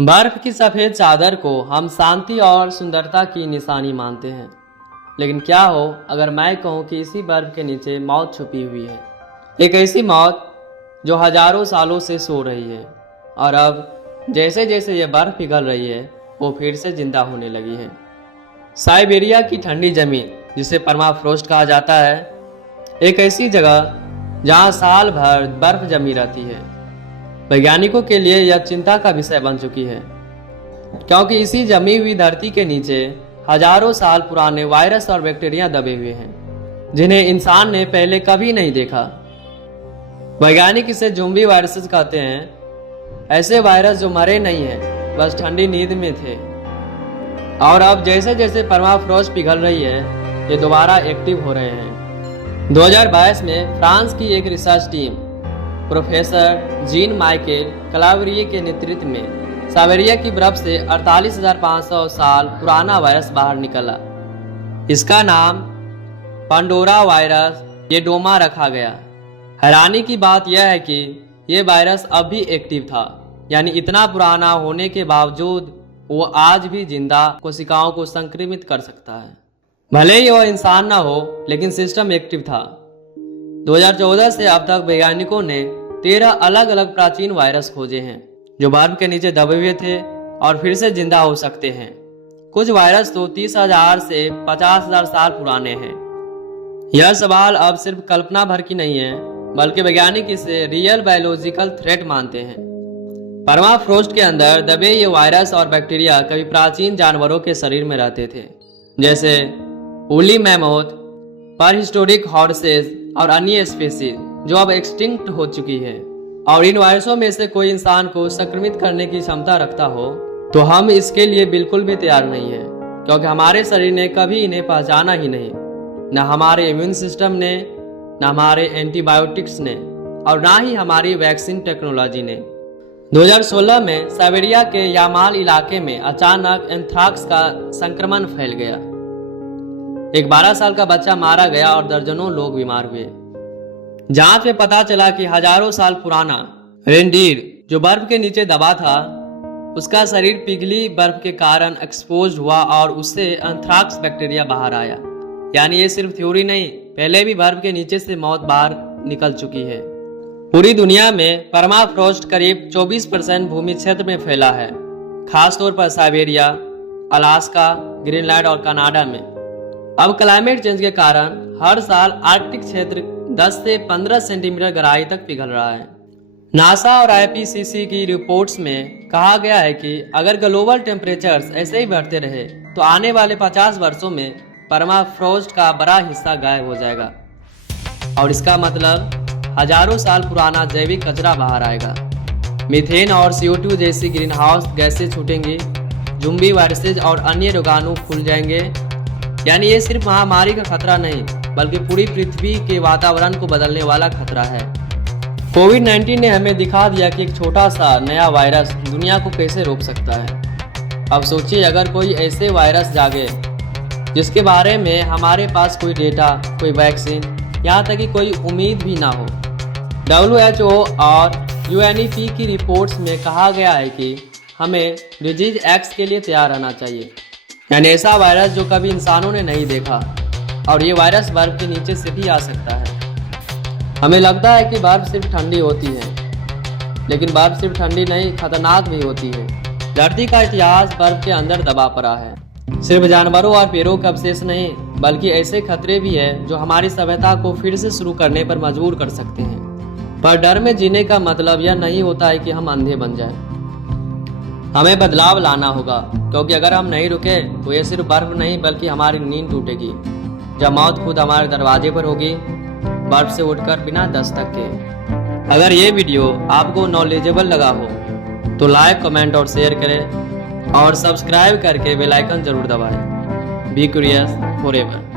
बर्फ की सफेद चादर को हम शांति और सुंदरता की निशानी मानते हैं, लेकिन क्या हो अगर मैं कहूं कि इसी बर्फ के नीचे मौत छुपी हुई है। एक ऐसी मौत जो हजारों सालों से सो रही है और अब जैसे जैसे यह बर्फ पिघल रही है वो फिर से जिंदा होने लगी है। साइबेरिया की ठंडी जमीन, जिसे परमाफ्रोस्ट कहा जाता है, एक ऐसी जगह जहां साल भर बर्फ जमी रहती है। वैज्ञानिकों के लिए यह चिंता का विषय बन चुकी है, क्योंकि इसी जमी हुई धरती के नीचे हजारों साल पुराने वायरस और बैक्टीरिया दबे हुए हैं, जिन्हें इंसान ने पहले कभी नहीं देखा। वैज्ञानिक इसे ज़ॉम्बी वायरसेस कहते हैं, ऐसे वायरस जो मरे नहीं हैं, बस ठंडी नींद में थे। और अब जैसे जैसे परमाफ्रोस्ट पिघल रही है, ये दोबारा एक्टिव हो रहे हैं। 2022 में फ्रांस की एक research team professor Jean Michel Claverie के नेतृत्व में साइबेरिया की बर्फ से 48,500 साल पुराना वायरस बाहर निकला। इसका नाम पंडोरा वायरस येडोमा रखा गया। हैरानी की बात यह है कि यह वायरस अब भी एक्टिव था, यानी इतना पुराना होने के बावजूद वो आज भी जिंदा कोशिकाओं को संक्रमित कर सकता है। भले ही वह इंसान ना हो, लेकिन सिस्टम एक्टिव था। 2014 से अब तक वैज्ञानिकों ने 13 अलग अलग प्राचीन वायरस खोजे हैं जो बर्फ के नीचे दबे हुए थे और फिर से जिंदा हो सकते हैं। कुछ वायरस तो 30,000 से 50,000 साल पुराने हैं। यह सवाल अब सिर्फ कल्पना भर की नहीं है, बल्कि वैज्ञानिक इसे रियल बायोलॉजिकल थ्रेट मानते हैं। परमाफ्रोस्ट के अंदर दबे ये वायरस और बैक्टीरिया कभी प्राचीन जानवरों के शरीर में रहते थे, जैसे वूली मैमोथ, परहिस्टोरिक हॉर्सेस और अन्य स्पीसीज जो अब एक्सटिंक्ट हो चुकी है। और इन वायरसों में से कोई इंसान को संक्रमित करने की क्षमता रखता हो तो हम इसके लिए बिल्कुल भी तैयार नहीं है, क्योंकि हमारे शरीर ने कभी इन्हें पहचाना ही नहीं। न हमारे इम्यून सिस्टम ने, न हमारे एंटीबायोटिक्स ने, और ना ही हमारी वैक्सीन टेक्नोलॉजी ने। 2016 में साइबेरिया के यामाल इलाके में अचानक एंथ्राक्स का संक्रमण फैल गया। एक 12 साल का बच्चा मारा गया और दर्जनों लोग बीमार हुए। जांच में पता चला कि हजारों साल पुराना रेनडीर जो बर्फ के नीचे दबा था, उसका शरीर पिघली बर्फ के कारण एक्सपोज हुआ और उससे एंथ्राक्स बैक्टीरिया बाहर आया। यानी ये सिर्फ थ्योरी नहीं, पहले भी बर्फ के नीचे से मौत बाहर निकल चुकी है। पूरी दुनिया में परमाफ्रोस्ट करीब 24% भूमि क्षेत्र में फैला है, खासतौर पर साइबेरिया, अलास्का, ग्रीनलैंड और कनाडा में। अब क्लाइमेट चेंज के कारण हर साल आर्कटिक क्षेत्र 10 से 15 सेंटीमीटर गहराई तक पिघल रहा है। नासा और आईपीसीसी की रिपोर्ट्स में कहा गया है कि अगर ग्लोबल टेम्परेचर्स ऐसे ही बढ़ते रहे तो आने वाले 50 वर्षों में परमाफ्रोस्ट का बड़ा हिस्सा गायब हो जाएगा, और इसका मतलब हजारों साल पुराना जैविक कचरा बाहर आएगा। मीथेन और CO2 जैसी ग्रीन हाउस गैसें छूटेंगी, ज़ॉम्बी वायरसेज और अन्य रोगाणु फूल जाएंगे। यानी ये सिर्फ महामारी का खतरा नहीं, बल्कि पूरी पृथ्वी के वातावरण को बदलने वाला खतरा है। कोविड-19 ने हमें दिखा दिया कि एक छोटा सा नया वायरस दुनिया को कैसे रोक सकता है। अब सोचिए अगर कोई ऐसे वायरस जागे जिसके बारे में हमारे पास कोई डेटा, कोई वैक्सीन, यहाँ तक कि कोई उम्मीद भी ना हो। WHO और UNEP की रिपोर्ट्स में कहा गया है कि हमें डिजीज एक्स के लिए तैयार रहना चाहिए, यानी ऐसा वायरस जो कभी इंसानों ने नहीं देखा। और ये वायरस बर्फ के नीचे से भी आ सकता है। हमें लगता है कि बर्फ सिर्फ ठंडी होती है, लेकिन बर्फ सिर्फ ठंडी नहीं, खतरनाक भी होती है। धरती का इतिहास बर्फ के अंदर दबा पड़ा है। सिर्फ जानवरों और पेड़ों का अवशेष नहीं, बल्कि ऐसे खतरे भी हैं जो हमारी सभ्यता को फिर से शुरू करने पर मजबूर कर सकते हैं। पर डर में जीने का मतलब यह नहीं होता है कि हम अंधे बन जाएं। हमें बदलाव लाना होगा, क्योंकि अगर हम नहीं रुके तो ये सिर्फ बर्फ नहीं बल्कि हमारी नींद टूटेगी, जब मौत खुद हमारे दरवाजे पर होगी, बर्फ से उठकर बिना दस्तक के। अगर ये वीडियो आपको नॉलेजेबल लगा हो तो लाइक, कमेंट और शेयर करें, और सब्सक्राइब करके बेल आइकन जरूर दबाएं। Be curious forever.